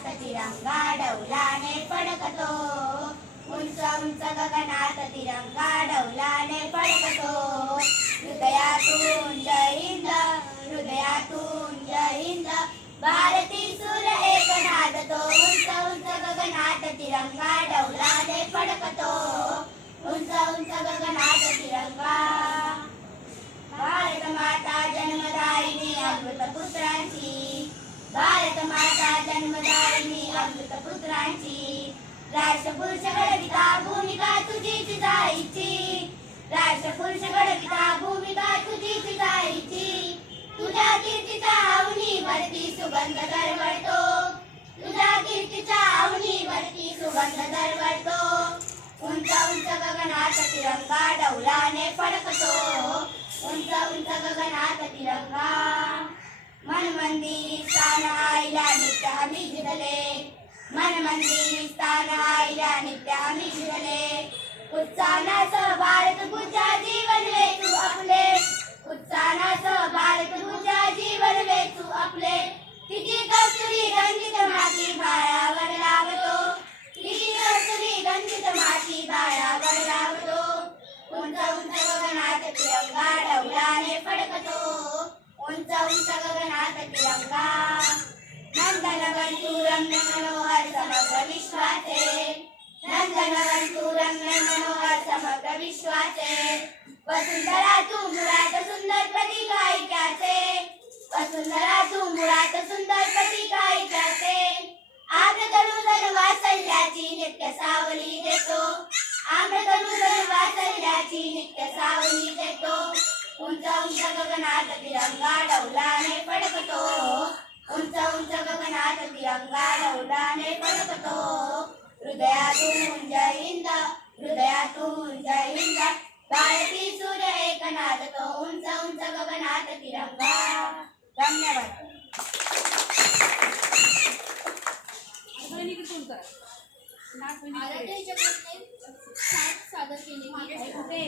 गगनात तिरंगा डौलाने फडकतो, उंच उंच गगनात तिरंगा डौलाने फडकतो. हृदयातून जय हिंद, हृदयातून जय हिंद, भारती सूर एक नादतो. उंच उंच गगनात तिरंगा डौलाने फडकतो, उंच उंच गगनात तिरंगा. भारत माता जन्मदायिनी अमृत पुत्रांची, भारत माता जन्मदायिनी अमृत पुत्रांची. राष्ट्रपुरुष घडविता भूमिका तुझीच जायची, राष्ट्रपुरुष घडविता भूमिका तुझीच जायची. तुझ्या कीर्तीचा अवनीवरती सुगंध दरवळतो, तुझ्या कीर्तीचा अवनीवरती सुगंध दरवळतो. उंच उंच गगनात तिरंगा डौलाने फडकतो, उंच उंच गगनात तिरंगा. मन मंदिरी स्थान आईला नित्य आम्ही झिजले, मन मंदिरी स्थान आईला नित्य आम्ही झिजले. उत्साहासह भारत तुझ्या जीवन वेचू आपले, उत्साहासह भारत तुझ्या जीवन वेचू आपले. तिची कस्तुरी रंजित माती बाळावर लावतो, तिची कस्तुरी रंजित माती बाळावर लावतो. उंच उंच गगनात तिरंगा डौलाने फडकतो, उंच उंच गगनात तिरंगा. नंदनवन तू रम्य मनोहर समग्र विश्वाचे, नंदनवन तू रम्य मनोहर समग्र विश्वाचे. वसुंधरा तू मुळात सुंदर प्रतीक ऐक्याचे, वसुंधरा तू मुळात सुंदर प्रतीक ऐक्याचे. आम्रतनूतन वात्सल्याची नित्य सावली देतो, आम्रतनूतन वात्सल्याची नित्य सावली देतो. उंच उंच गगनात तिरंगा डौलाने फडकतो, उंच उंच गगनात तिरंगा डौलाने फडकतो. हृदयातून जय हिंद, हृदयातून जय हिंद, भारती सूर्य एक नादतो. उंच उंच गगनात तिरंगा. धन्यवाद. सादर केले.